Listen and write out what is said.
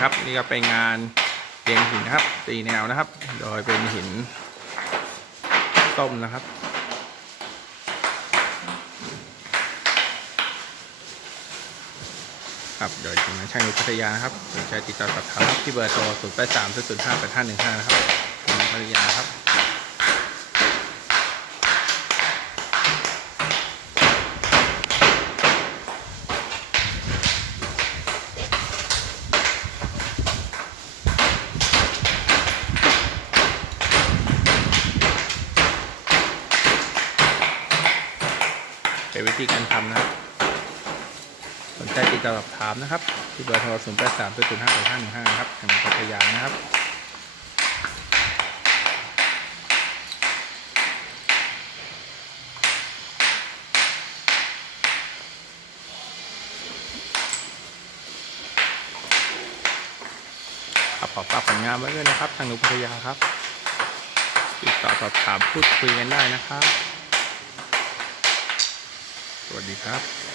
ครับ นี่ก็เป็นงานเรียงหินนะครับตีแนวนะครับ โดยเป็นหินต้มนะครับครับโดยทีมงานช่างนุพัทยานะครับสนใจติดต่อสอบถามที่เบอร์โทร 0 8 3 0 0 5 8 5 1 5 นะครับทีมงานพัทยาครับ เป็นวิธีการทำนะสนใจติดต่อสอบถามนะครับ ที่เบอร์โทร0 8 3 0 0 5 8 5 1 5นะครับทางพัทยานะครับครับขอฝากผลงานไว้ด้วยนะครับ ทางนุพัทยาครับ ติดต่อสอบถามพูดคุยกันได้นะครับ สวัสดีครับ